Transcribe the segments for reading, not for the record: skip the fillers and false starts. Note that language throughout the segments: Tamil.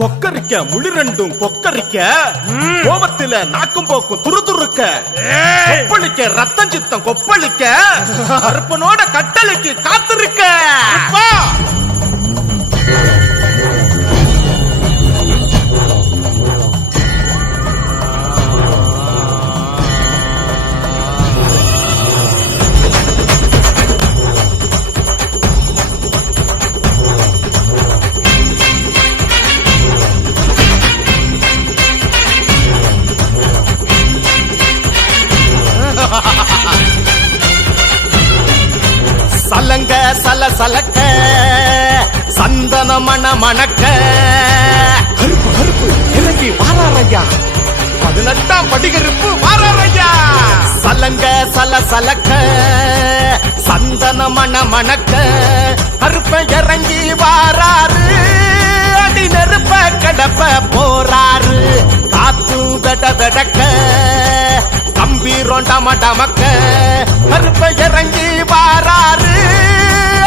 கொக்கரிக்க முழு ரெண்டும் கொக்கரிக்க கோபத்தில நாக்கும் போக்கும் துருதுருக்க கொப்பளிக்க ரத்தம் சித்தம் கொப்பளிக்க கருப்பனோட கட்டளைக்கு காத்திருக்க சலங்க சல சலக்க சந்தன மண மணக்க கருப்பு கருப்பு இறங்கி வாராரையா 18ஆம் படிகருப்பு வாராரையா சலங்க சல சலக்க சந்தன மண மணக்க கருப்ப இறங்கி வாராரு அடி நெருப்ப கடப்ப போறாரு காத்து வெட வெடக்க கம்பீரம் டம டமக்க கருப்ப இறங்கி வாராரு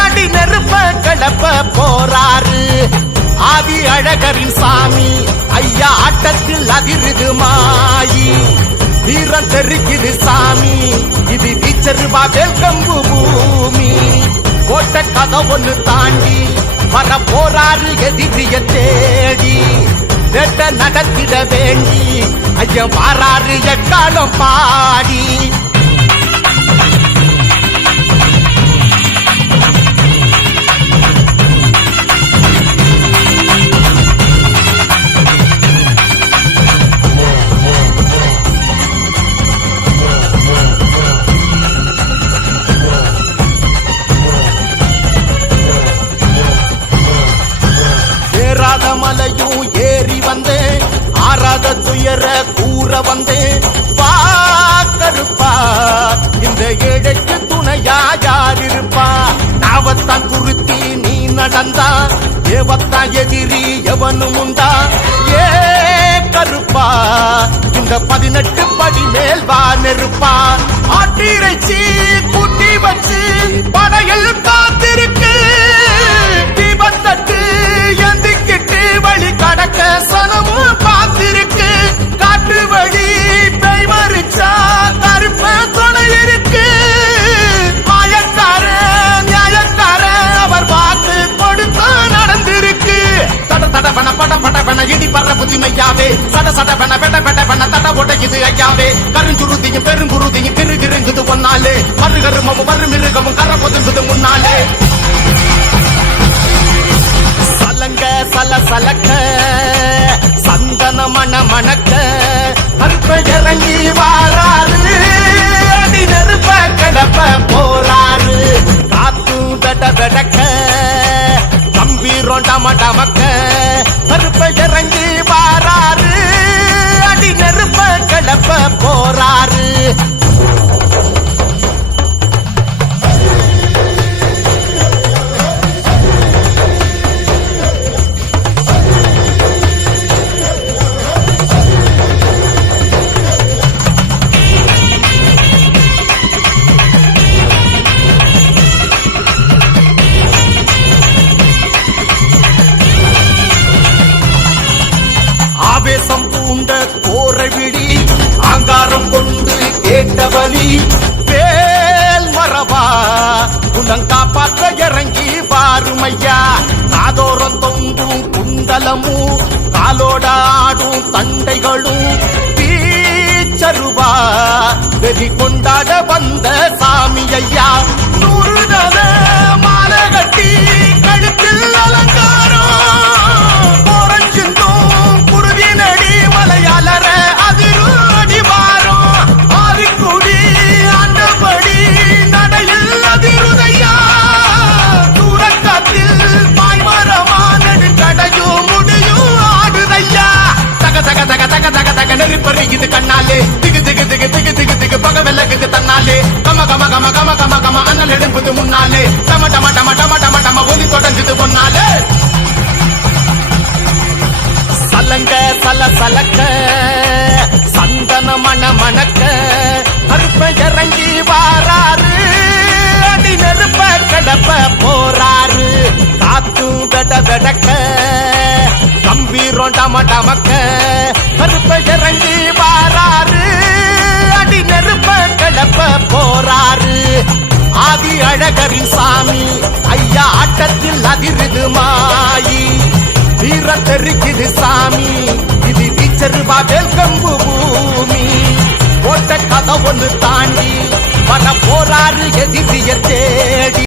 அடி நெருப்ப கடப்ப போறாரு ஆதி அழகரின் சாமி ஐயா ஆட்டத்தில் அதிருது மாயி வீரம் தெரிக்குது சாமி இது வீச்சருவா வெல்கம்பு பூமி கோட்ட கதை ஒண்ணு தாண்டி வர போறாரு எதிரிய தேடி வேட்ட நடத்திட வேண்டி ஐயம் பாராறு எக்காலம் பாடி ஏறாத மலையும் ஏறி வந்தேன் ஆறாத துயர கூற வந்தேன் பாக்கருப்பா இந்த ஏழைக்கு துணையா யார் இருப்பா நாவத்தான் குருத்தி நீ நடந்தா ஏவத்தான் எதிரி எவனும் உண்டா ஏ கருப்பா இந்த 18 படி மேல் வா நெருப்பா ஆட்டிறைச்சி கூட்டி வச்சு படையில் காத்திருக்கு தீபத்தட்டு எந்திக்கிட்டு வழி கடக்க சனமும் பார்த்திருக்கு காட்டு வழி பெய் மறிச்சா கருப்ப துணை இருக்கு மாயக்கார நியாயக்கார அவர் வாக்கு கொடுத்தா நடந்திருக்கு தட தட பண பட பட பண இடி பற புத்திமையாவே சட சட பண பெட பெட பண தட உடைக்குது ஐயாவே கருஞ்சுருதியும் பெருங்குருதியும் கிருகிருங்குது ஒன்னாலே மறுகருமமும் மறுமிருகமும் கர பொதுங்குது முன்னாலே சலங்க சல சலக்க சந்தன மண மணக்க கருப்ப இறங்கி வாராரு அடி நெருப்ப கடப்ப போறாரு காத்து வெட வெடக்க கம்பீரம் டம டமக்க கருப்ப இறங்கி வாராரு அடி நெருப்ப கடப்ப போறாரு ஆவேசம் பூண்ட கோரவிடி ஆங்காரம் கொண்டு கேட்ட வலி வேல் மரபா குலங்காப்பாற்ற இறங்கி பாருமையா காதோரம் தொங்கும் குண்டலமும் காலோட ஆடும் தண்டைகளும் பீச்சருவா வெறி கொண்டாட வந்த சாமி ஐயா 100 தல மாலை கட்டி கழுத்தில் அலங்காரம் மலையாளர அதிரும் அடிவாரம் ஆதிக்குடி ஆண்டபடி நடையில் அதிருதையா தூரக்காத்தில் பாய்மரமா நெடுக்கடையும் முடியும் ஆடுதையா தக தக தக தக தக தக நெருப்பறிக்குது கண்ணாலே திகு திகு திகு திகு திகு திகு பக விளக்குது தன்னாலே கம கம கம கம கம கம அண்ணல் எடுப்பது முன்னாலே டம டம டம டம டம டம ஒலி தொடங்குது பொன்னாலே சலங்க சல சலக்க சந்தன மண மணக்க கருப்ப இறங்கி வாராரு அடி நெருப்ப கடப்ப போறாரு காத்து வெட வெடக்க கம்பீர போடுறோம் டம டமக்க கருப்ப இறங்கி வாராரு அடி நெருப்ப கிளப்ப போறாரு ஆதி அழகரின் சாமி ஐயா ஆட்டத்தில் அதிருது மாயி வீர தெரிக்குது சாமி இது வீச்சருவா வேல்கம்பு பூமி போட்ட கதை ஒன்று தாண்டி வர போறாரு எதிரிய தேடி